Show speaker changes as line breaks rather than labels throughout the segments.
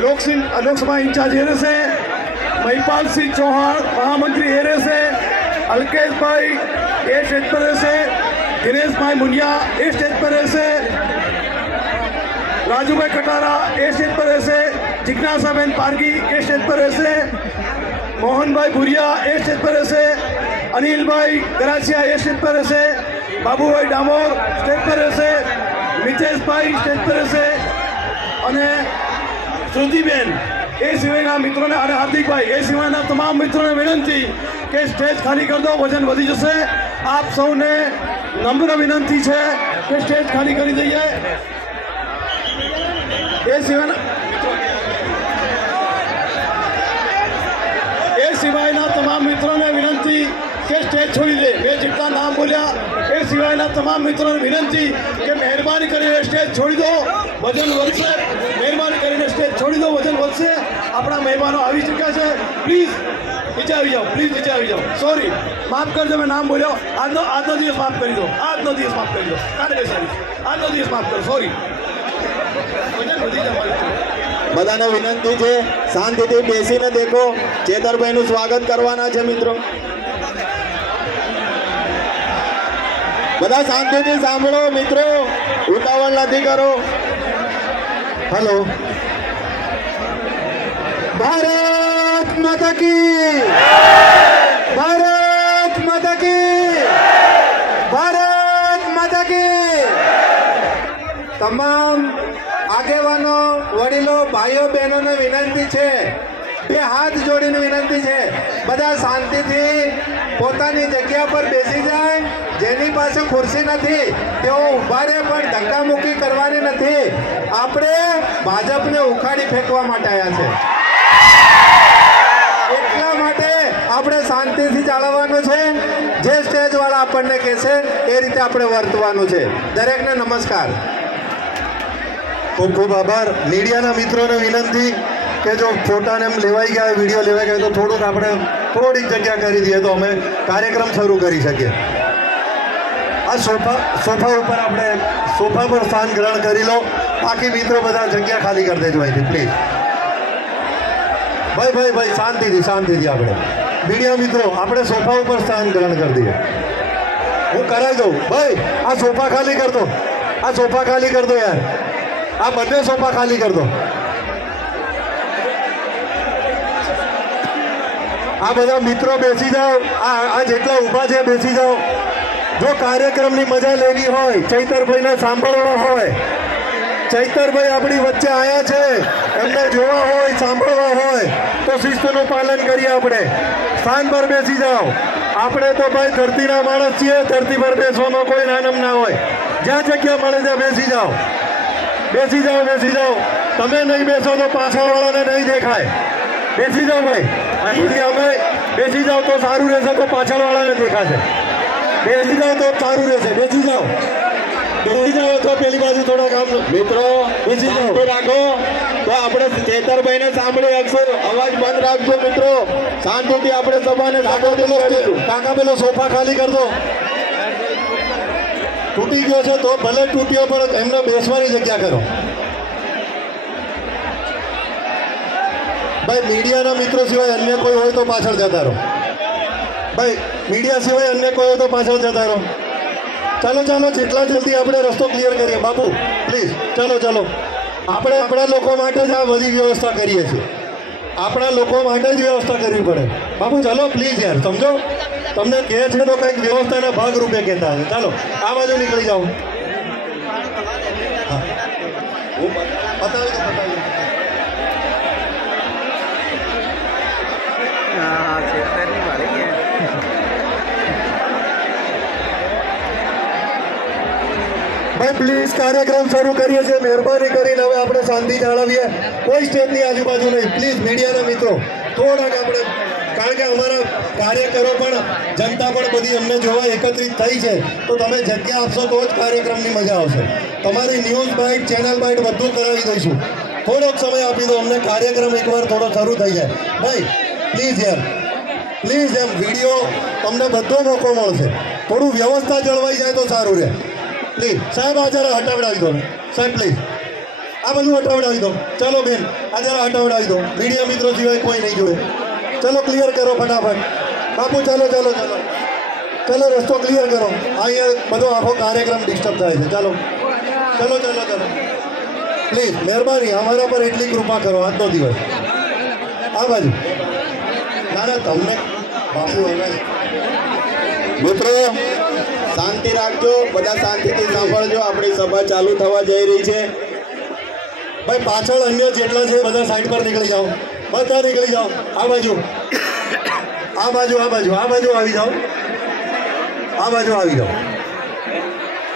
Lok Sabha in charge એ રહેશે મહિપાલસિંહ ચૌહાણ મહામંત્રી એ રહેશે અલ્કેશભાઈ એ સ્ટેજ પર રહેશે દિનેશભાઈ મુંડિયા એ સ્ટેજ પર રહેશે રાજુભાઈ કટારા એ સ્ટેજ પર રહેશે જિજ્ઞાસાબેન પારગી એ સ્ટેજ પર રહેશે મોહનભાઈ ભુરિયા એ સ્ટેજ પર રહેશે અનિલભાઈ ગરાસિયા એ સ્ટેજ પર રહેશે બાબુભાઈ ડામોર સ્ટેજ પર રહેશે મિતેશભાઈ સ્ટેજ પર રહેશે અને શ્રુતિબેન એ સિવાયના મિત્રોને અને હાર્દિકભાઈ એ સિવાયના તમામ મિત્રોને વિનંતી કે સ્ટેજ ખાલી કરી દો વજન વધી જશે આપ સૌને નમ્ર વિનંતી છે કે સ્ટેજ ખાલી કરી દઈએ એ સિવાયના એ સિવાયના તમામ મિત્રોને વિનંતી કે સ્ટેજ છોડી દે મેં જેટલા નામ બોલ્યા એ સિવાયના તમામ મિત્રોને વિનંતી કે મહેરબાની કરીને સ્ટેજ છોડી દો વજન વધશે મહેરબાની કરીને સ્ટેજ છોડી દો વજન વધશે. આપણા મહેમાનો આવી ચૂક્યા છે. પ્લીઝ નીચે આવી જાઓ પ્લીઝ નીચે આવી જાઓ. સોરી માફ કરજો, મેં નામ બોલ્યો. આજનો આજનો દિવસ માફ કરી દો. આજનો દિવસ માફ કરી દો. કાલે બેસાડી આજનો દિવસ માફ કરો. સોરી વજન વધી જાય
બધાને વિનંતી છે, શાંતિથી બેસીને દેખો. ચેતરભાઈનું સ્વાગત કરવાના છે, મિત્રો. બધા શાંતિથી સાંભળો, મિત્રો. ઉતાવળ નથી કરો. હેલો. ભારત માતા કી ભારત માતા કી ભારત માતા કી તમામ આગેવાનો, વડીલો, ભાઈઓ, બહેનોને વિનંતી છે, બે હાથ જોડીને વિનંતી છે, બધા શાંતિથી પોતાની જગ્યા પર બેસી જાય, જેની પાસે ખુરશી નથી, તેઓ ઊભા રહે પણ ધક્કામુક્કી કરવાની નથી. આપણે ભાજપને ઉખાડી ફેંકવા માટે આવ્યા છે એટલા માટે આપણે શાંતિથી ચાલવાનું છે જે સ્ટેજવાળા આપણને કહેશે એ રીતે આપણે વર્તવાનું છે. દરેકને નમસ્કાર.
ખૂબ ખૂબ આભાર. મીડિયાના મિત્રોને વિનંતી કે જો ફોટાને એમ લેવાઈ ગયા, વીડિયો લેવાઈ ગયા, તો થોડુંક આપણે થોડીક જગ્યા કરી દઈએ તો અમે કાર્યક્રમ શરૂ કરી શકીએ. આ સોફા સોફા ઉપર આપણે સોફા પર સ્થાન ગ્રહણ કરી લો. બાકી મિત્રો બધા જગ્યા ખાલી કરી દેજો અહીંથી પ્લીઝ ભાઈ ભાઈ ભાઈ, શાંતિથી શાંતિથી આપણે. મીડિયા મિત્રો, આપણે સોફા ઉપર સ્થાન ગ્રહણ કરી દઈએ. હું કરાવી દઉં. ભાઈ, આ સોફા ખાલી કર દો. આ સોફા ખાલી કર યાર. આ બંને સોફા ખાલી કર દો. આ બધા મિત્રો બેસી જાઓ. આ આ જેટલા ઊભા છે બેસી જાઓ. જો કાર્યક્રમની મજા લેવી હોય, ચૈતરભાઈને સાંભળવા હોય, ચૈતરભાઈ આપણી વચ્ચે આવ્યા છે, એમને જોવા હોય, સાંભળવા હોય, તો શિસ્તનું પાલન કરીએ આપણે. સ્થાન પર બેસી જાઓ. આપણે તો ભાઈ ધરતીના માણસ છીએ, ધરતી પર બેસવાનો કોઈ નાનમ ના હોય. જ્યાં જગ્યા મળે ત્યાં બેસી જાઓ. બેસી જાઓ બેસી જાઓ. તમે નહીં બેસો તો પાછળવાળાને નહીં દેખાય. બેસી જાઓ ભાઈ. અહીંથી અમે બેસી જાઓ તો સારું રહેશે તો પાછળવાળાને દેખાશે. બેસી જાઓ તો સારું રહેશે. બેસી જાઓ. જાઓ પેલી બાજુ થોડા કામ
મિત્રો
જાઓ.
રાખો. તો આપણે ચેતરભાઈને સાંભળી શકશો. અવાજ બંધ રાખજો મિત્રો. શાંતિથી આપણે સભાને
કાકા પેલો સોફા ખાલી કર તૂટી ગયો છે તો ભલે તૂટ્યો પણ એમને બેસવાની જગ્યા કરો. ભાઈ મીડિયાના મિત્રો સિવાય અન્ય કોઈ હોય તો પાછળ જતા રહો. ભાઈ મીડિયા સિવાય અન્ય કોઈ હોય તો પાછળ જતા રહો. ચાલો ચાલો, જેટલા જલ્દી આપણે રસ્તો ક્લિયર કરીએ. બાપુ પ્લીઝ ચાલો ચાલો. આપણે આપણા લોકો માટે જ આ બધી વ્યવસ્થા કરીએ છીએ. આપણા લોકો માટે જ વ્યવસ્થા કરવી પડે. બાપુ, ચાલો પ્લીઝ યાર, સમજો? તમને કહે છે તો કંઈક વ્યવસ્થાના ભાગ રૂપે કહેતા હશે ચાલો, આ બાજુ નીકળી જાઓ. હું. બતાવી દઉં બતાવી દઉં
હા છેતરની મારી ગયા
ભાઈ પ્લીઝ કાર્યક્રમ શરૂ કરીએ છીએ. મહેરબાની કરીને હવે આપણે શાંતિ જાળવીએ. કોઈ સ્ટેજની આજુબાજુ નહીં. પ્લીઝ મીડિયાના મિત્રો, થોડાક આપણે, કારણ કે અમારા કાર્યકરો પણ, જનતા પણ બધી અમને જોવા એકત્રિત થઈ છે. તો તમે જગ્યા આપશો તો જ કાર્યક્રમની મજા આવશે. તમારી ન્યૂઝ બાઇટ ચેનલ બાઇટ બધું કરાવી દઈશું. થોડોક સમય આપી દો. અમને કાર્યક્રમ એકવાર થોડો શરૂ થઈ જાય. ભાઈ પ્લીઝ યાર. પ્લીઝ એમ વીડિયો તમને બધો મોકો મળશે. થોડું વ્યવસ્થા જળવાઈ જાય તો સારું રહે. પ્લીઝ સાહેબ, આ જરા હટાવડાવી દો સાહેબ પ્લીઝ આ બધું હટાવડાવી દો. ચાલો, બેન, આ જરા હટાવડાવી દો. મીડિયા મિત્રો સિવાય કોઈ નહીં જોવે ચલો ક્લિયર કરો ફટાફટ. બાપુ, ચાલો ચાલો ચાલો. ચાલો, રસ્તો ક્લિયર કરો. અહીંયા બધો આખો કાર્યક્રમ ડિસ્ટર્બ થાય છે. ચાલો. ચાલો ચાલો ચાલો. પ્લીઝ મહેરબાની, અમારા પર એટલી કૃપા કરો. આજનો દિવસ. આ બાજુ. ના ના તમને બાપુ હવે
મિત્રો શાંતિ રાખજો, બધા શાંતિથી સાંભળજો. આપણી સભા ચાલુ થવા જઈ રહી છે.
ભાઈ, પાછળ અન્ય જેટલા છે બધા સાઈડ પર નીકળી જાઓ. બધા નીકળી જાઓ. આ બાજુ. આ બાજુ આ બાજુ. આ બાજુ આવી જાઓ. આ બાજુ આવી જાઓ.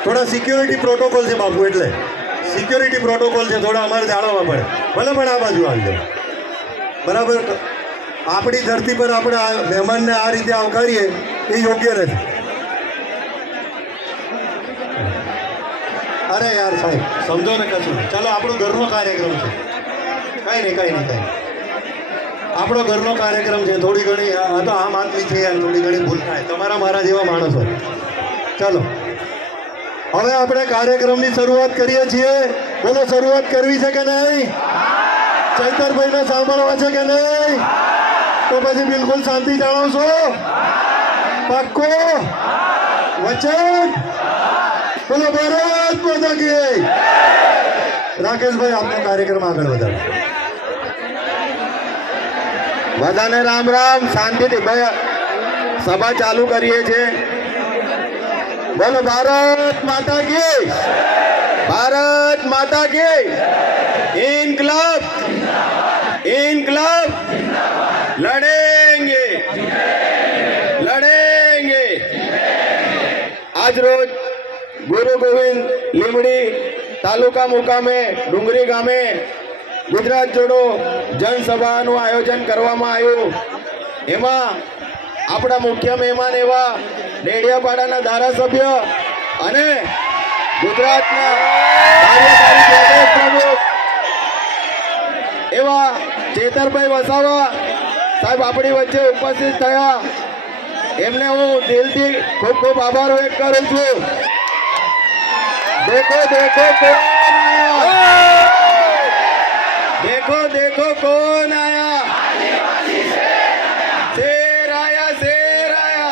થોડા સિક્યોરિટી પ્રોટોકોલ છે બાપુ, એટલે. સિક્યોરિટી પ્રોટોકોલ છે થોડા અમારે જાળવવા પડે. ભલે પણ આ બાજુ આવી જાઓ. બરાબર? આપણી ધરતી પર આપણે મહેમાનને આ રીતે આવકારીએ એ યોગ્ય નથી. અરે યાર સાહેબ, સમજો ને કશું. ચાલો, આપણો ઘરનો કાર્યક્રમ છે. કાંઈ નહીં કાંઈ નહીં, કાંઈ આપણો ઘરનો કાર્યક્રમ છે, થોડી ઘણી આ તો આમ આદમી છે યાર, થોડી ઘણી ભૂલ થાય. તમારા મારા જેવા માણસો. ચાલો. હવે આપણે કાર્યક્રમની શરૂઆત કરીએ છીએ. બોલો, શરૂઆત કરવી છે કે નહીં? ચૈતરભાઈને સાંભળવા છે કે નહીં? તો પછી બિલકુલ શાંતિ જાણવશો પાક્કો? વચન? બોલો ભારત માતા કી રાકેશભાઈ, આપનો કાર્યક્રમ આગળ વધારો.
બધાને રામ રામ, શાંતિથી ભાઈ સભા ચાલુ કરીએ છીએ. બોલો ભારત માતા કી ભારત માતા કી ઇનકલાબ ઇનકલાબ. લડેંગે લડેંગે. આજ રોજ ગુરુ ગોવિંદ લીમડી તાલુકા મુકામે, ડુંગરી ગામે ગુજરાત જોડો જનસભાનું આયોજન કરવામાં આવ્યું. એમાં આપણા મુખ્ય મહેમાન એવા ડેડિયાપાડાના ધારાસભ્ય અને ગુજરાતના એવા ચેતરભાઈ વસાવા સાહેબ આપણી વચ્ચે ઉપસ્થિત થયા. એમને હું દિલથી ખૂબ ખૂબ આભાર વ્યક્ત કરું છું. દેખો દેખો કોણ આયા देखो देखो कौन आया शेर आया शेर आया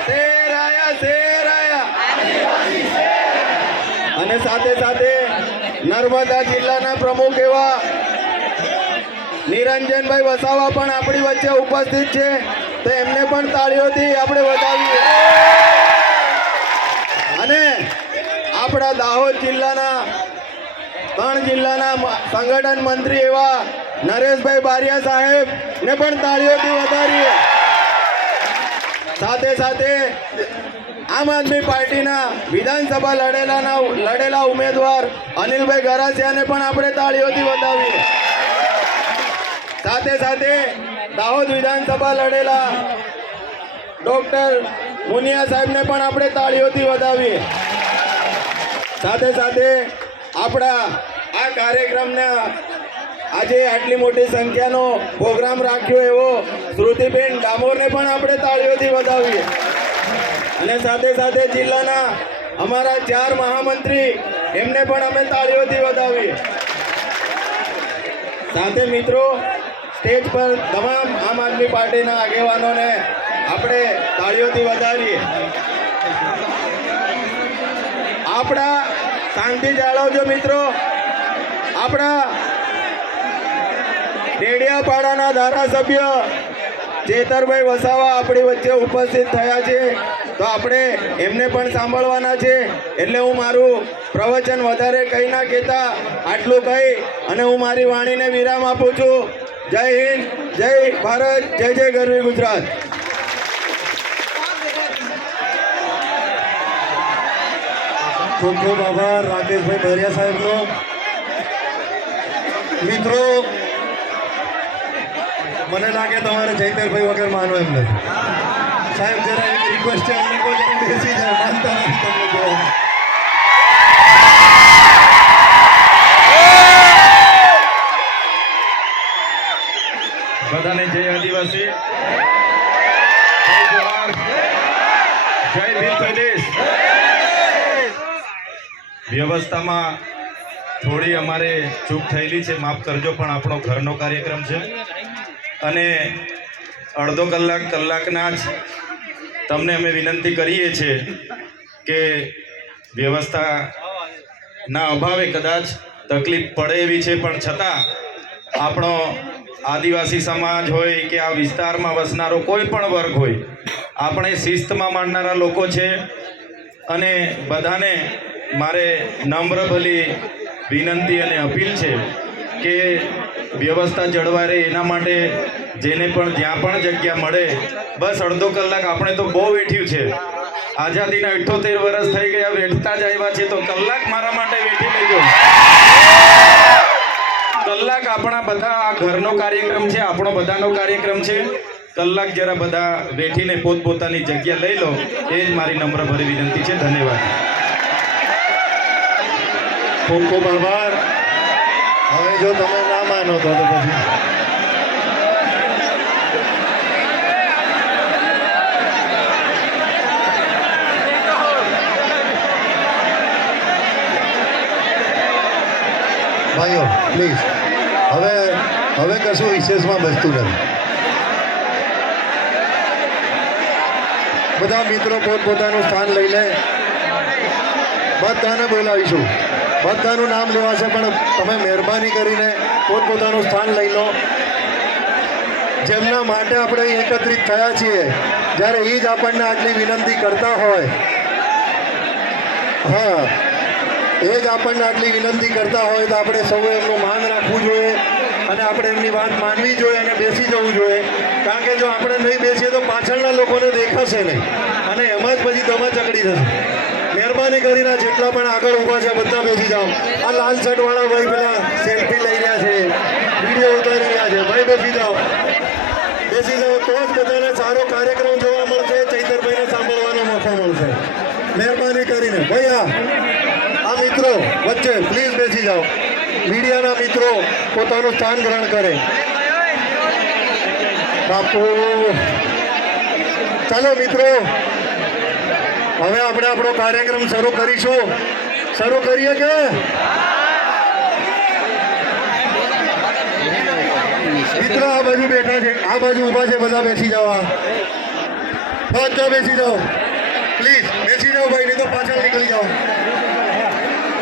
शेर आया शेर आया અને સાથે સાથે નર્મદા જિલ્લાના પ્રમુખ એવા નિરંજનભાઈ વસાવા પણ આપણી વચ્ચે ઉપસ્થિત છે તો એમને પણ તાળીઓથી આપણે વધાવીએ અને આપણા દાહોદ જિલ્લાના, ત્રણ જિલ્લાના સંગઠન મંત્રી એવા નરેશભાઈ બારિયા સાહેબ ને પણ તાળીઓથી વધારીએ. સાથે સાથે આમ આદમી પાર્ટીના વિધાનસભા લડેલાના લડેલા ઉમેદવાર અનિલભાઈ ગરાસિયાને પણ આપણે તાળીઓથી વધાવીએ. સાથે સાથે દાહોદ વિધાનસભા લડેલા ડોક્ટર મુનિયા સાહેબને પણ આપણે તાળીઓથી વધાવીએ. સાથે સાથે આપણા આ કાર્યક્રમના આજે આટલી મોટી સંખ્યાનો પ્રોગ્રામ રાખ્યો એવો શ્રુતિબેન ડામોરને પણ આપણે તાળીઓથી વધાવીએ. અને સાથે સાથે જિલ્લાના અમારા ચાર મહામંત્રી એમને પણ અમે તાળીઓથી વધાવીએ. સાથે મિત્રો, સ્ટેજ પર તમામ આમ આદમી પાર્ટીના આગેવાનોને આપણે તાળીઓથી વધારીએ આપણા શાંતિ જાળવજો મિત્રો. આપણા ડેડિયાપાડાના ધારાસભ્ય ચેતરભાઈ વસાવા આપણી વચ્ચે ઉપસ્થિત થયા છે. તો આપણે એમને પણ સાંભળવાના છે. એટલે હું મારું પ્રવચન વધારે કહી ના કહેતા, આટલું કહી અને હું મારી વાણીને વિરામ આપું છું. જય હિન્દ, જય ભારત, જય જય ગરવી ગુજરાત.
ખૂબ ખૂબ આભાર, રાકેશભાઈ ભરિયા સાહેબનો. મિત્રો, મને લાગે તમારે જયતરભાઈ વગર માનો એમ નથી. સાહેબ, જરા એક રિક્વેસ્ટ છે કોઈ બેસી જાય માનતા નથી તમને
બધાને જય આદિવાસી. જય જવાહર. જય ભીમ પ્રદેશ વ્યવસ્થામાં થોડી અમારે ચૂક થયેલી છે. માફ કરજો, પણ આપણો ઘરનો કાર્યક્રમ છે. અને અડધો કલાક કલાકના જ તમને અમે વિનંતી કરીએ છીએ કે વ્યવસ્થાના અભાવે કદાચ તકલીફ પડે એવી છે. પણ છતાં આપણો આદિવાસી સમાજ હોય કે આ વિસ્તારમાં વસનારો કોઈ પણ વર્ગ હોય, આપણે શિસ્તમાં માનનારા લોકો છે. અને બધાને મારે નમ્રભલી વિનંતી અને અપીલ છે કે વ્યવસ્થા જળવાય રહે એના માટે જેને પણ જ્યાં પણ જગ્યા મળે, બસ અડધો કલાક આપણે તો બહુ વેઠ્યું છે. આઝાદીના અઠ્ઠોતેર વર્ષ થઈ ગયા, વેઠતા જ આવ્યા છે, તો કલાક મારા માટે વેઠી લેજો. કલાક આપણા બધા આ ઘરનો કાર્યક્રમ છે, આપણો બધાનો કાર્યક્રમ છે. કલાક જરા બધા વેઠીને પોતપોતાની જગ્યા લઈ લો, એ જ મારી નમ્ર ભરી વિનંતી છે. ધન્યવાદ.
ખૂબ ખૂબ હવે જો તમે ના માનો તો પછી. ભાઈઓ પ્લીઝ હવે હવે કશું વિશેષમાં બચતું નથી. બધા મિત્રો પોતપોતાનું સ્થાન લઈ લે બધાને બોલાવીશું. બધાનું નામ લેવાશે પણ તમે મહેરબાની કરીને પોતપોતાનું સ્થાન લઈ લો. જેમના માટે આપણે એકત્રિત થયા છીએ, જ્યારે એ જ આપણને આટલી વિનંતી કરતા હોય. હા, એ જ આપણને આટલી વિનંતી કરતા હોય તો આપણે સૌએ એમનું માન રાખવું જોઈએ અને આપણે એમની વાત માનવી જોઈએ અને બેસી જવું જોઈએ. કારણ કે જો આપણે નહીં બેસીએ તો પાછળના લોકોને દેખાશે નહીં. અને એમાં જ પછી દમા ચકડી થશે મહેરબાની કરીને જેટલા પણ આગળ ઊભા છે, બધા બેસી જાઓ. આ લાલ શર્ટ વાળા ભાઈ પેલા સેલ્ફી લઈ રહ્યા છે. વીડિયો ઉતારી રહ્યા છે. ભાઈ બેસી જાઓ. બેસી જાઓ તો જ બધાને સારો કાર્યક્રમ જોવા મળશે. ચૈતરભાઈને સાંભળવાનો મોકો મળશે. મહેરબાની કરીને. ભાઈ આ મિત્રો વચ્ચે પ્લીઝ બેસી જાઓ. મીડિયાના મિત્રો પોતાનું સ્થાન ગ્રહણ કરે. બાપુ. ચાલો મિત્રો હવે આપણે આપણો કાર્યક્રમ શરૂ કરીશું. શરૂ કરીએ કે? મિત્ર, આ બાજુ બેઠા છે. આ બાજુ ઊભા છે, બધા બેસી જાઓ. બધા બેસી જાઓ. પ્લીઝ, બેસી જાઓ ભાઈ, નહીં તો પાછળ નીકળી જાઓ.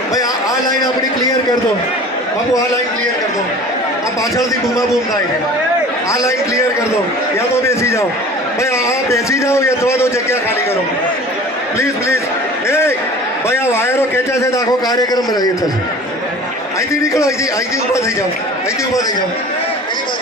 ભાઈ, આ આ લાઈન આપણી ક્લિયર કર દો. બાપુ, આ લાઈન ક્લિયર કર દો. આ પાછળથી બૂમા બૂમ થાય આ લાઈન ક્લિયર કર દો. યા તો બેસી જાઓ. ભાઈ, આ બેસી જાઓ અથવા તો જગ્યા ખાલી કરો. પ્લીઝ પ્લીઝ એ ભાઈ, આ વાયરો ખેંચ્યા છે તો આખો કાર્યક્રમ રહી થશે. અહીંથી નીકળો, અહીંથી અહીંથી ઊભા થઈ જાઓ. અહીંથી ઊભા થઈ જાઓ.